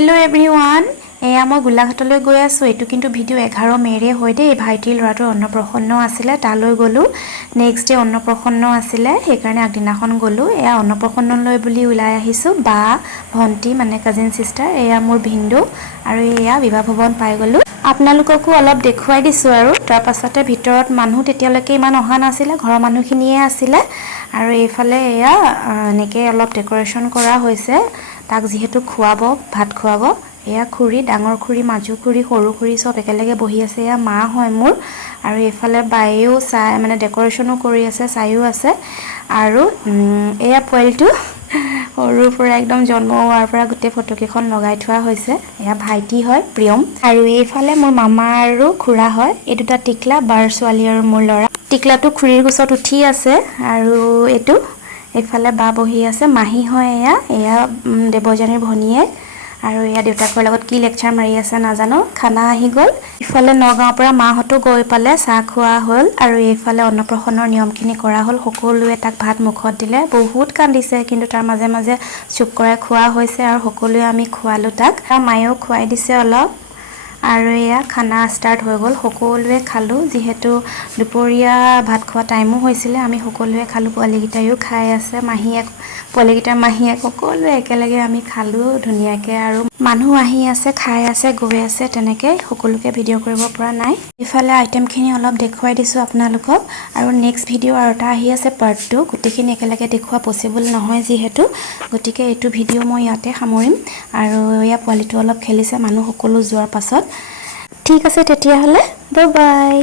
hello everyone एया मैं गोलाघाटলৈ गई आसो एटु किन्तु भिडिओ 11 मेरे होय दे भाइटिर लराटो अन्नप्रसन्न आसिले ताলৈ गलु नेक्स्ट डे अन्नप्रसन्न आसिले हेकारणे আগদিনাখন गलु एया अन्नप्रसन्नলৈ बुली उলাই आहिसु बा भंटी माने काजिन सिस्टर एया मोर भिन्दु आरो एया विवाह भवन पाइ गलु आपनालोककো অলপ দেখুৱাই দিছো আৰু তাৰ পাছতে ভিতৰত মানুহ তেতিয়ালৈকে ইমান অহা নাছিলে ঘৰৰ মানুহখিনিয়ে আছিলে আৰু এইফালে এয়া নেকে অলপ ডেকোৰেশন কৰা হৈছে তাক যেহেতু খুৱাব ভাত খুৱাব এয়া খুৰী ডাঙৰ খুৰী মাজু খুৰী সৰু খুৰী সব একেলগে বহি আছে এয়া মা হয় মোৰ আৰু এইফালে বাইও চাই মানে ডেকোৰেশনো কৰি আছে চাইও আছে আৰু এয়া পইলটো সৰুৰ পৰা একদম জন্ম হোৱাৰ পৰা গুটে ফটো কেখন লগাই থোৱা হৈছে এয়া ভাইটি হয় প্ৰিয়ম আৰু এইফালে মোৰ মামা আৰু খুৰা হয় এই দুটা টিকলা বাৰ ছোৱালী আৰু মোৰ লৰা টিকলাটো খুৰীৰ গুছত উঠি আছে আৰু এটো এইফালে বা বহি আছে মাহি হয় এয়া দেৱজানীৰ ভনিয়ে আৰু এয়া দেউতাকৰ লগত কি লেকচাৰ মাৰি আছে না জানো খানা আহি গল ইফালে নগাঁৱৰ পৰা মাহতো গৈ পালে চাহ খোৱা হল আৰু এইফালে অন্নপ্ৰসন্নৰ নিয়মখিনি কৰা হল সকলোৱে তাক ভাত মুখত দিলে বহুত কান্দিছে কিন্তু তাৰ মাজে মাজে চুপ কৰাই খোৱা হৈছে আৰু সকলোৱে আমি খোৱালো তাক মায়েও খুৱাই দিছে অলপ আৰু এয়া খানা স্টাৰ্ট হৈ গল সকলোৱে খালো যেহেতু দুপৰীয়া ভাত খোৱা টাইমো হৈছিলে আমি সকলোৱে খালো পোৱালিগিটায়ো খাই আছে মাহিয়ে পোৱালিগিটাৰ মাহিয়ে সকলোৱে একেলগে আমি খালো ধুনিয়াকে আৰু মানুহ আহি আছে খাই আছে গৈ আছে তেনেকে সকলোকে ভিডিঅ' কৰিব পৰা নাই ইফালে আইটেমখিনি অলপ দেখুৱাই দিছো আপোনালোকক আৰু নেক্সট ভিডিঅ' আৰু এটা আহি আছে পাৰ্ট 2 গুটিখিনি একেলগে দেখুৱা পসিবল নহয় যেহেতু গতিকে এইটো ভিডিঅ' মই ইয়াতে সামৰিম আৰু ইয়া পোৱালিটো অলপ খেলিছে মানুহ সকলো যোৱাৰ পাছত ঠিক আছে তেতিয়া হলে বাই বাই